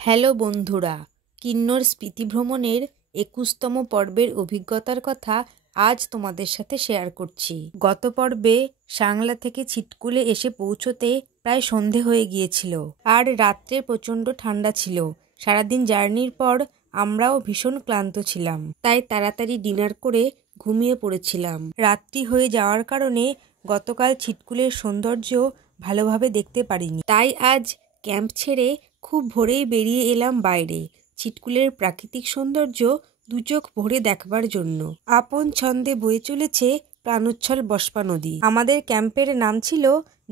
Hello বন্ধুরা, কিন্নর স্মৃতি ভ্রমণের ২১তম পর্বের অভিজ্ঞতার কথা আজ তোমাদের সাথে শেয়ার করছি। গত পর্বে সাংলা থেকে ছিটকুলে এসে পৌঁছতে প্রায় সন্ধে হয়ে গিয়েছিল, আর রাত্রে প্রচণ্ড ঠান্ডা ছিল। সারাদিন জার্নির পর আমরাও ভীষণ ক্লান্ত ছিলাম, তাই তাড়াতাড়ি ডিনার করে ঘুমিয়ে পড়েছিলাম। রাত্রি হয়ে যাওয়ার কারণে গতকাল ছিটকুলের সৌন্দর্য ভালোভাবে দেখতে পারিনি, তাই আজ ক্যাম্প ছেড়ে খুব ভোরেই বেরিয়ে এলাম বাইরে ছিটকুলের প্রাকৃতিক সৌন্দর্য দুচোখ ভরে দেখবার জন্য। আপন ছন্দে বয়ে চলেছে প্রাণোচ্ছল বস্পা নদী। আমাদের ক্যাম্পের নাম ছিল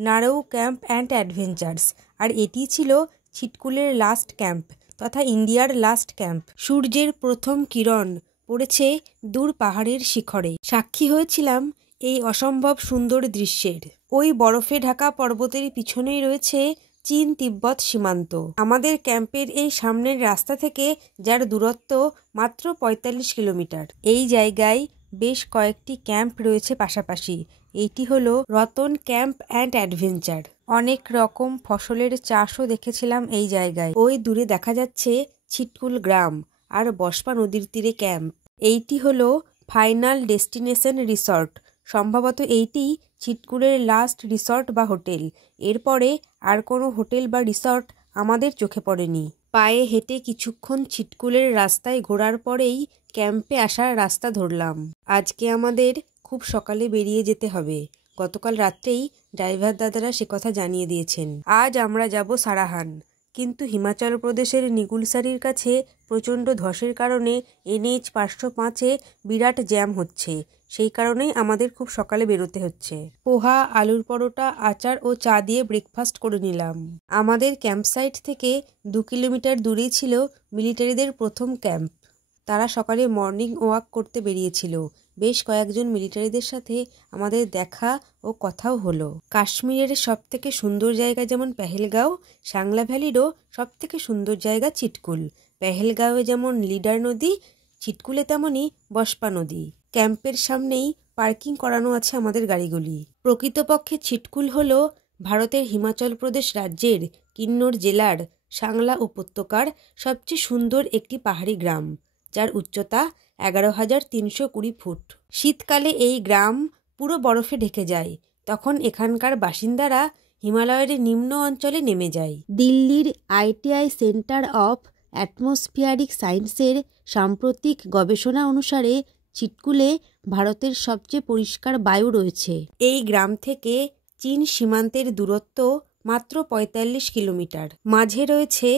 নারৌ ক্যাম্প অ্যান্ড অ্যাডভেঞ্চার্স, আর এটি ছিল ছিটকুলের লাস্ট ক্যাম্প তথা ইন্ডিয়ার লাস্ট ক্যাম্প। সূর্যের প্রথম কিরণ পড়েছে দূর পাহাড়ের শিখরে। সাক্ষী হয়েছিলাম এই অসম্ভব সুন্দর দৃশ্যের। ওই বরফে ঢাকা পর্বতের পিছনেই রয়েছে চীন তিব্বত সীমান্ত। আমাদের ক্যাম্পের এই সামনের রাস্তা থেকে যার দূরত্ব মাত্র ৪৫ কিলোমিটার। এই জায়গায় বেশ কয়েকটি ক্যাম্প রয়েছে পাশাপাশি। এইটি হলো রতন ক্যাম্প অ্যান্ড অ্যাডভেঞ্চার। অনেক রকম ফসলের চাষও দেখেছিলাম এই জায়গায়। ওই দূরে দেখা যাচ্ছে ছিটকুল গ্রাম আর বস্পা নদীর তীরে ক্যাম্প। এইটি হলো ফাইনাল ডেস্টিনেশন রিসর্ট। সম্ভবত এইটি ছিটকুলের লাস্ট রিসর্ট বা হোটেল। এরপরে আর কোনো হোটেল বা রিসর্ট আমাদের চোখে পড়েনি। পায়ে হেঁটে কিছুক্ষণ ছিটকুলের রাস্তায় ঘোরার পরেই ক্যাম্পে আসার রাস্তা ধরলাম। আজকে আমাদের খুব সকালে বেরিয়ে যেতে হবে। গতকাল রাত্রেই ড্রাইভার দাদারা সে কথা জানিয়ে দিয়েছেন। আজ আমরা যাব সারাহান, কিন্তু হিমাচল প্রদেশের নিগুলসারির কাছে প্রচণ্ড ধসের কারণে NH 505-এ বিরাট জ্যাম হচ্ছে। সেই কারণেই আমাদের খুব সকালে বেরোতে হচ্ছে। পোহা, আলুর পরোটা, আচার ও চা দিয়ে ব্রেকফাস্ট করে নিলাম। আমাদের ক্যাম্পসাইট থেকে 2 কিলোমিটার দূরেই ছিল মিলিটারিদের প্রথম ক্যাম্প। তারা সকালে মর্নিং ওয়াক করতে বেরিয়েছিল। বেশ কয়েকজন মিলিটারিদের সাথে আমাদের দেখা ও কথাও হলো। কাশ্মীরের সবথেকে সুন্দর জায়গা যেমন পেহেলগাঁও, সাংলা ভ্যালিরও সবথেকে সুন্দর জায়গা ছিটকুল। পেহেলগাঁওয়ে যেমন লিডার নদী, ছিটকুলে তেমনই বস্পা নদী। ক্যাম্পের সামনেই পার্কিং করানো আছে আমাদের গাড়িগুলি। প্রকৃতপক্ষে ছিটকুল হল ভারতের হিমাচল প্রদেশ রাজ্যের কিন্নর জেলার সাংলা উপত্যকার সবচেয়ে সুন্দর একটি পাহাড়ি গ্রাম, যার উচ্চতা ১১,৩২০ ফুট। শীতকালে এই গ্রাম পুরো বরফে ঢেকে যায়। তখন এখানকার বাসিন্দারা হিমালয়ের নিম্ন অঞ্চলে নেমে যায়। দিল্লির ITI সেন্টার অফ অ্যাটমসফিয়ারিক সায়েন্সের সাম্প্রতিক গবেষণা অনুসারে ছিটকুলে ভারতের সবচেয়ে পরিষ্কার বায়ু রয়েছে। এই গ্রাম থেকে চীন সীমান্তের দূরত্ব মাত্র ৪৫ কিলোমিটার। মাঝে রয়েছে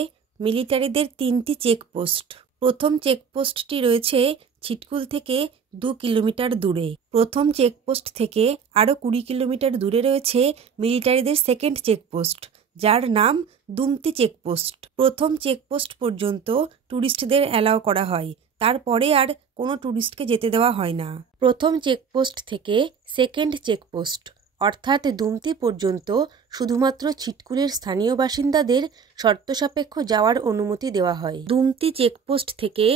মিলিটারিদের 3টি চেকপোস্ট। প্রথম চেকপোস্টটি রয়েছে ছিটকুল থেকে 2 কিলোমিটার দূরে। প্রথম চেকপোস্ট থেকে আরও 20 কিলোমিটার দূরে রয়েছে মিলিটারিদের সেকেন্ড চেকপোস্ট, যার নাম দুমতি চেকপোস্ট। প্রথম চেকপোস্ট পর্যন্ত ট্যুরিস্টদের অ্যালাউ করা হয়, তারপরে আর কোনো ট্যুরিস্টকে যেতে দেওয়া হয় না। প্রথম চেকপোস্ট থেকে সেকেন্ড চেকপোস্ট অর্থাৎ দুমতি পর্যন্ত শুধুমাত্র ছিটকুলের স্থানীয় বাসিন্দাদের শর্তসাপেক্ষ যাওয়ার অনুমতি দেওয়া হয়। দুমতি চেকপোস্ট থেকে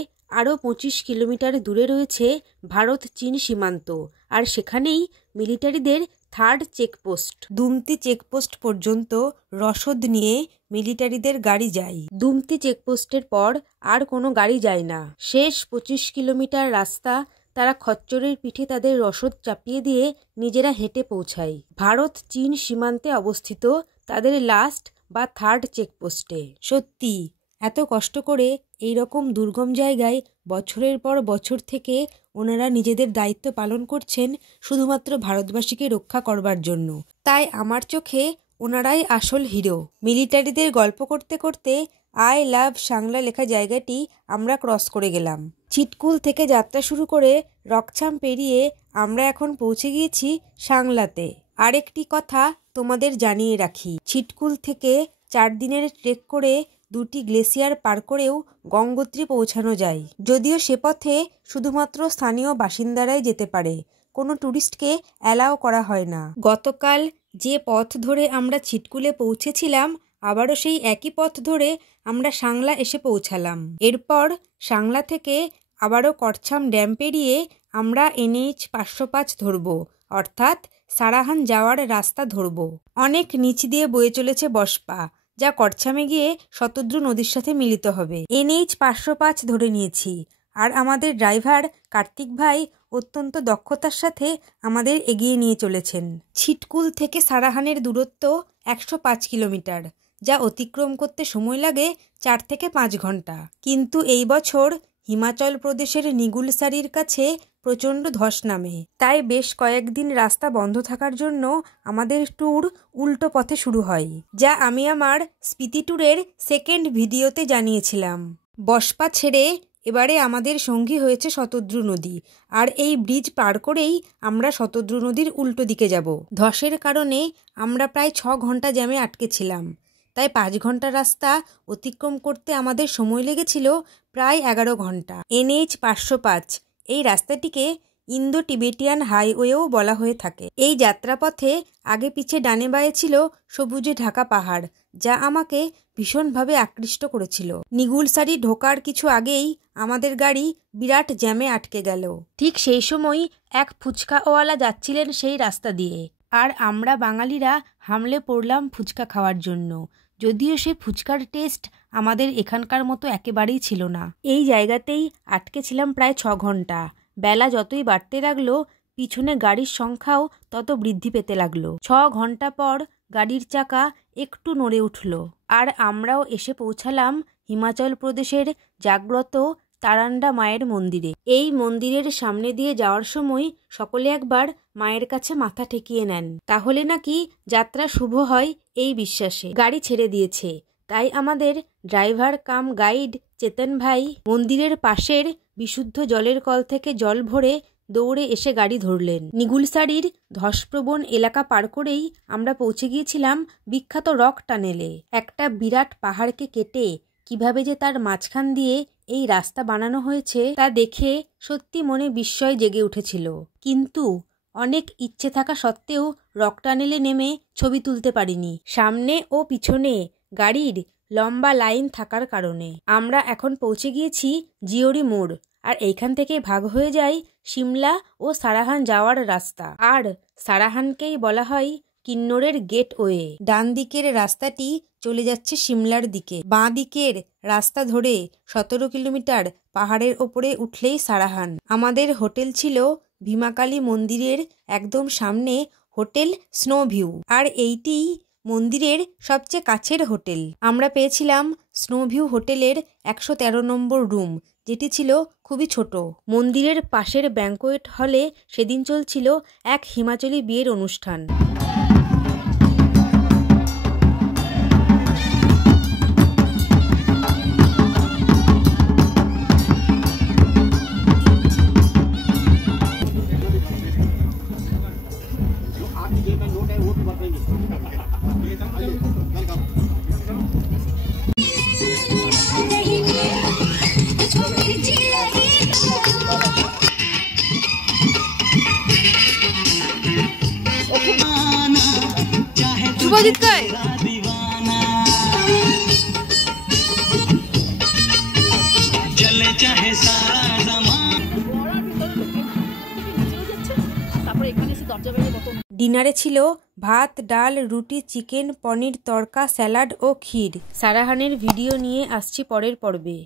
আরও 25 কিলোমিটার দূরে রয়েছে ভারত চীন সীমান্ত, আর সেখানেই মিলিটারিদের থার্ড চেকপোস্ট। দুমতি চেকপোস্ট পর্যন্ত রসদ নিয়ে মিলিটারিদের গাড়ি যায়। দুমতি চেকপোস্টের পর আর কোনো গাড়ি যায় না। শেষ 25 কিলোমিটার রাস্তা তারা খচ্চরের পিঠে তাদের রসদ চাপিয়ে দিয়ে নিজেরা হেঁটে পৌঁছায় ভারত চীন সীমান্তে অবস্থিত তাদের লাস্ট বা থার্ড চেকপোস্টে। সত্যি এত কষ্ট করে এই রকম দুর্গম জায়গায় বছরের পর বছর থেকে ওনারা নিজেদের দায়িত্ব পালন করছেন শুধুমাত্র ভারতবাসীকে রক্ষা করবার জন্য। তাই আমার চোখে ওনারাই আসল হিরো। মিলিটারিদের গল্প করতে করতে আই লাভ সাংলা লেখা জায়গাটি আমরা ক্রস করে গেলাম। ছিটকুল থেকে যাত্রা শুরু করে রকছাম পেরিয়ে আমরা এখন পৌঁছে গিয়েছি সাংলাতে। আরেকটি কথা তোমাদের জানিয়ে রাখি, ছিটকুল থেকে 4 দিনের ট্রেক করে 2টি গ্লেসিয়ার পার করেও গঙ্গোত্রী পৌঁছানো যায়। যদিও সে পথে শুধুমাত্র স্থানীয় বাসিন্দারাই যেতে পারে, কোনো ট্যুরিস্টকে অ্যালাও করা হয় না। গতকাল যে পথ ধরে আমরা ছিটকুলে পৌঁছেছিলাম, আবারও সেই একই পথ ধরে আমরা সাংলা এসে পৌঁছালাম। এরপর সাংলা থেকে আবারও করছাম ড্যাম পেরিয়ে আমরা NH 505 ধরব, অর্থাৎ সারাহান যাওয়ার রাস্তা ধরব। অনেক নিচ দিয়ে বয়ে চলেছে বস্পা, যা করছামে গিয়ে শতদ্রু নদীর সাথে মিলিত হবে। NH 505 ধরে নিয়েছি, আর আমাদের ড্রাইভার কার্তিক ভাই অত্যন্ত দক্ষতার সাথে আমাদের এগিয়ে নিয়ে চলেছেন। ছিটকুল থেকে সারাহানের দূরত্ব 105 কিলোমিটার, যা অতিক্রম করতে সময় লাগে 4 থেকে 5 ঘন্টা। কিন্তু এই বছর হিমাচল প্রদেশের নিগুলসারির কাছে প্রচণ্ড ধস নামে, তাই বেশ কয়েকদিন রাস্তা বন্ধ থাকার জন্য আমাদের ট্যুর উল্টো পথে শুরু হয়, যা আমি আমার স্পিতি ট্যুরের সেকেন্ড ভিডিওতে জানিয়েছিলাম। বসপা ছেড়ে এবারে আমাদের সঙ্গী হয়েছে শতদ্রু নদী, আর এই ব্রিজ পার করেই আমরা শতদ্রু নদীর উল্টো দিকে যাব। ধসের কারণে আমরা প্রায় 6 ঘন্টা জ্যামে আটকেছিলাম, তাই 5 ঘন্টা রাস্তা অতিক্রম করতে আমাদের সময় লেগেছিল প্রায় 11 ঘন্টা। NH 505 এই রাস্তাটিকে ইন্দো টিবেটিয়ান হাইওয়েও বলা হয়ে থাকে। এই যাত্রাপথে আগে পিছে ডানে বাঁয়ে ছিল সবুজে ঢাকা পাহাড়, যা আমাকে ভীষণভাবে আকৃষ্ট করেছিল। নিগুলসারি ঢোকার কিছু আগেই আমাদের গাড়ি বিরাট জ্যামে আটকে গেল। ঠিক সেই সময় এক ফুচকাওয়ালা যাচ্ছিলেন সেই রাস্তা দিয়ে, আর আমরা বাঙালিরা হামলে পড়লাম ফুচকা খাওয়ার জন্য, যদিও সে ফুচকার টেস্ট আমাদের এখানকার মতো একেবারেই ছিল না। এই জায়গাতেই আটকে ছিলাম প্রায় 6 ঘন্টা। বেলা যতই বাড়তে লাগলো, পিছনে গাড়ির সংখ্যাও তত বৃদ্ধি পেতে লাগলো। 6 ঘন্টা পর গাড়ির চাকা একটু নড়ে উঠল, আর আমরাও এসে পৌঁছালাম হিমাচল প্রদেশের জাগ্রত তারান্ডা মায়ের মন্দিরে। এই মন্দিরের সামনে দিয়ে যাওয়ার সময় সকলে একবার মায়ের কাছে মাথা ঠেকিয়ে নেন, তাহলে নাকি যাত্রা শুভ হয় এই বিশ্বাসে। গাড়ি ছেড়ে দিয়েছে, তাই আমাদের ড্রাইভার কাম গাইড চেতন ভাই মন্দিরের পাশের বিশুদ্ধ জলের কল থেকে জল ভরে দৌড়ে এসে গাড়ি ধরলেন। নিগুলসারির ধসপ্রবণ এলাকা পার করেই আমরা পৌঁছে গিয়েছিলাম বিখ্যাত রক টানেলে। একটা বিরাট পাহাড়কে কেটে কিভাবে যে তার মাঝখান দিয়ে এই রাস্তা বানানো হয়েছে তা দেখে সত্যি মনে বিস্ময় জেগে উঠেছিল। কিন্তু অনেক ইচ্ছে থাকা সত্ত্বেও রক টানেলে নেমে ছবি তুলতে পারিনি, সামনে ও পিছনে গাড়ির লম্বা লাইন থাকার কারণে। আমরা এখন পৌঁছে গিয়েছি জিওরি মোড়, আর এইখান থেকে ভাগ হয়ে যায় সিমলা ও সারাহান যাওয়ার রাস্তা, আর সারাহানকেই বলা হয় কিন্নরের গেটওয়ে। ডান দিকের রাস্তাটি চলে যাচ্ছে সিমলার দিকে, বাঁ দিকের রাস্তা ধরে 17 কিলোমিটার পাহাড়ের ওপরে উঠলেই সারাহান। আমাদের হোটেল ছিল ভীমাকালী মন্দিরের একদম সামনে হোটেল স্নো ভিউ, আর এইটিই মন্দিরের সবচেয়ে কাছের হোটেল। আমরা পেয়েছিলাম স্নো ভিউ হোটেলের 113 নম্বর রুম, যেটি ছিল খুবই ছোট। মন্দিরের পাশের ব্যাঙ্কোয়েট হলে সেদিন চলছিল এক হিমাচলি বিয়ের অনুষ্ঠান। শুভজিৎ কয় ডিনারে ছিল ভাত, ডাল, রুটি, চিকেন, পনির তড়কা, স্যালাড ও ক্ষীর। সারাহানের ভিডিও নিয়ে আসছি পরের পর্বে।